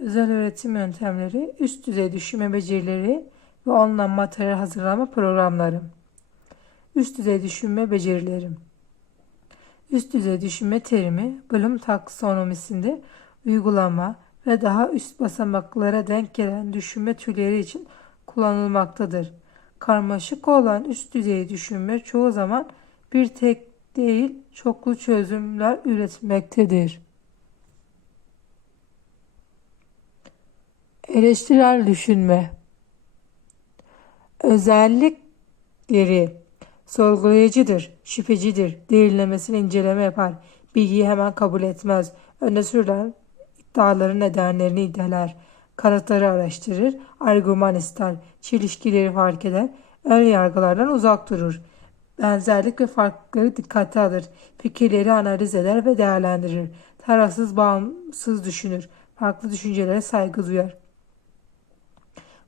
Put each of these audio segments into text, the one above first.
özel öğretim yöntemleri, üst düzey düşünme becerileri ve online materyal hazırlama programları. Üst düzey düşünme becerileri. Üst düzey düşünme terimi Bloom taksonomisinde uygulama ve daha üst basamaklara denk gelen düşünme türleri için kullanılmaktadır. Karmaşık olan üst düzey düşünme çoğu zaman bir tek değil çoklu çözümler üretmektedir. Eleştirel düşünme Özellikleri sorgulayıcıdır, şüphecidir, değerlemesini inceleme yapar, bilgiyi hemen kabul etmez, öne sürülen iddiaların nedenlerini iddialar, kanıtları araştırır, argüman ister, çelişkileri fark eder, ön yargılardan uzak durur. Benzerlik ve farklılıkları dikkate alır, fikirleri analiz eder ve değerlendirir, tarafsız bağımsız düşünür, farklı düşüncelere saygı duyar.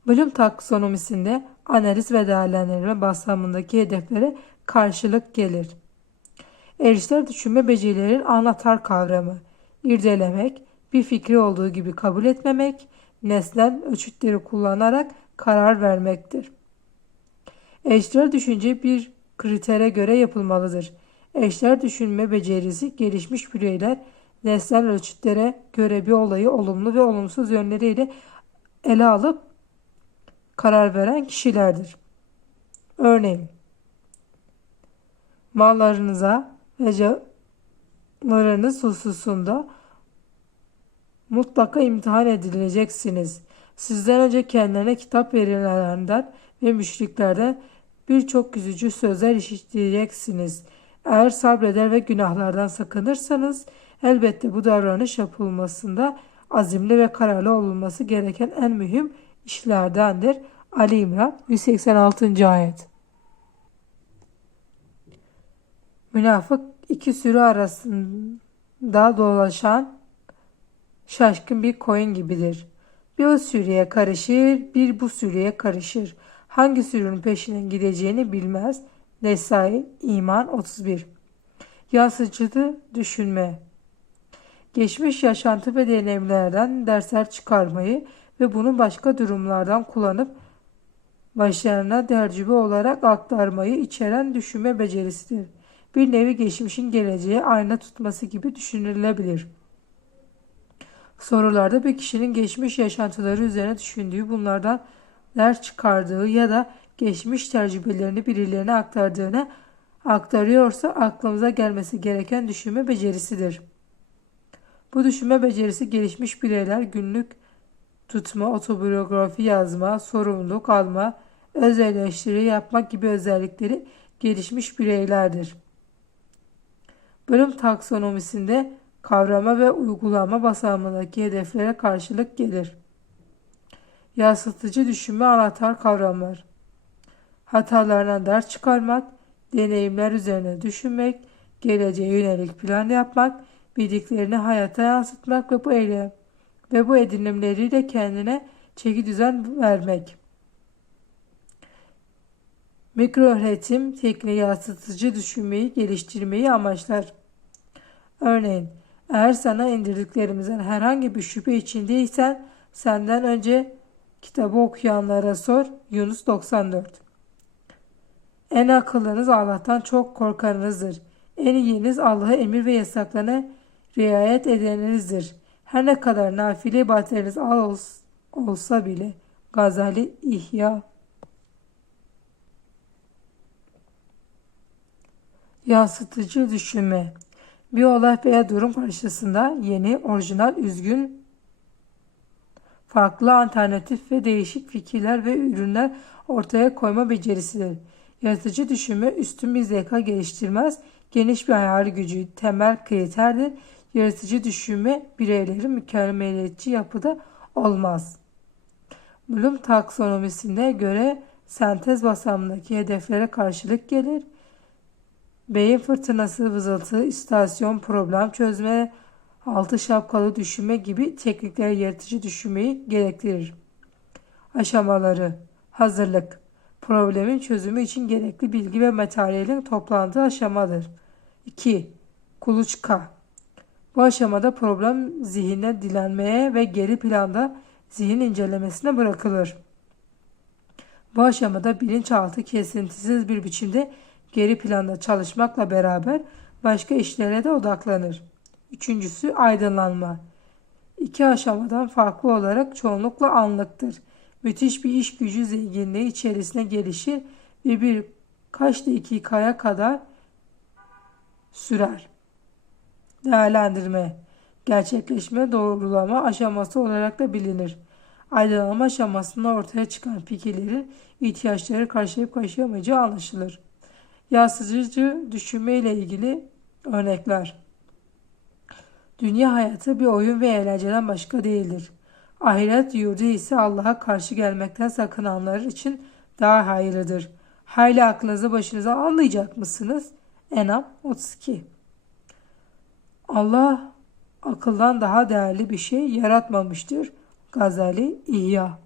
Bloom taksonomisinde analiz ve değerlendirme basamındaki hedeflere karşılık gelir. Erişler düşünme becerilerin anahtar kavramı, irdelemek, bir fikri olduğu gibi kabul etmemek, nesnel ölçütleri kullanarak karar vermektir. Eşler düşünce bir kritere göre yapılmalıdır. Eşler düşünme becerisi gelişmiş bireyler nesnel ölçütlere göre bir olayı olumlu ve olumsuz yönleriyle ele alıp karar veren kişilerdir. Örneğin mallarınıza ve canlarınız hususunda mutlaka imtihan edileceksiniz. Sizden önce kendilerine kitap verilenlerden ve müşriklerden birçok yüzücü sözler işiteceksiniz. Eğer sabreder ve günahlardan sakınırsanız elbette bu davranış yapılmasında azimli ve kararlı olunması gereken en mühim işlerdendir. Ali İmran 186. ayet. Münafık iki sürü arasında dolaşan şaşkın bir koyun gibidir. Bir o sürüye karışır, bir bu sürüye karışır. Hangi sürünün peşinden gideceğini bilmez. Nesai İman 31 Yansıcılı düşünme Geçmiş yaşantı ve deneyimlerden dersler çıkarmayı ve bunu başka durumlardan kullanıp başlarına tercübe olarak aktarmayı içeren düşünme becerisidir. Bir nevi geçmişin geleceğe ayna tutması gibi düşünülebilir. Sorularda bir kişinin geçmiş yaşantıları üzerine düşündüğü, bunlardan ders çıkardığı ya da geçmiş tecrübelerini birilerine aktardığını aktarıyorsa aklımıza gelmesi gereken düşünme becerisidir. Bu düşünme becerisi gelişmiş bireyler günlük tutma, otobiyografi yazma, sorumluluk alma, öz eleştiri yapmak gibi özellikleri gelişmiş bireylerdir. Bölüm taksonomisinde kavrama ve uygulama basamındaki hedeflere karşılık gelir. Yansıtıcı düşünme anahtar kavramlar. Hatalarına ders çıkarmak, deneyimler üzerine düşünmek, geleceğe yönelik plan yapmak, bildiklerini hayata yansıtmak ve bu eylem ve bu edinimleriyle kendine çeki düzen vermek. Mikro öğretim tekniği yansıtıcı düşünmeyi geliştirmeyi amaçlar. Örneğin eğer sana indirdiklerimizden herhangi bir şüphe içindeysen senden önce kitabı okuyanlara sor. Yunus 94 En akıllınız Allah'tan çok korkanınızdır. En iyiniz Allah'a emir ve yasaklarına riayet edeninizdir. Her ne kadar nafile ibadetleriniz az olsa bile Gazali İhya Yansıtıcı düşünme bir olay veya durum karşısında yeni, orijinal, üzgün, farklı, alternatif ve değişik fikirler ve ürünler ortaya koyma becerisidir. Yaratıcı düşünme üstün bir zeka geliştirmez, geniş bir hayal gücü temel kriterdir. Yaratıcı düşünme bireylerin mükemmeliyetçi yapıda olmaz. Bloom taksonomisine göre sentez basamındaki hedeflere karşılık gelir Beyin fırtınası, vızıltı, istasyon, problem çözme, altı şapkalı düşünme gibi teknikler yaratıcı düşünmeyi gerektirir. Aşamaları Hazırlık Problemin çözümü için gerekli bilgi ve materyalin toplandığı aşamadır. 2. Kuluçka Bu aşamada problem zihine dilenmeye ve geri planda zihin incelemesine bırakılır. Bu aşamada bilinçaltı kesintisiz bir biçimde geri planda çalışmakla beraber başka işlere de odaklanır. Üçüncüsü aydınlanma. İki aşamadan farklı olarak çoğunlukla anlıktır. Müthiş bir iş gücü zenginliği içerisine gelişir ve birkaç dakikaya kadar sürer. Değerlendirme, gerçekleşme, doğrulama aşaması olarak da bilinir. Aydınlanma aşamasında ortaya çıkan fikirlerin ihtiyaçları karşılayıp karşılayamayacağı anlaşılır. Yansıtıcı düşünme ile ilgili örnekler. Dünya hayatı bir oyun ve eğlenceden başka değildir. Ahiret yurdu ise Allah'a karşı gelmekten sakınanlar için daha hayırlıdır. Hayli aklınızı başınıza almayacak mısınız? Enam 32 Allah akıldan daha değerli bir şey yaratmamıştır. Gazali İhya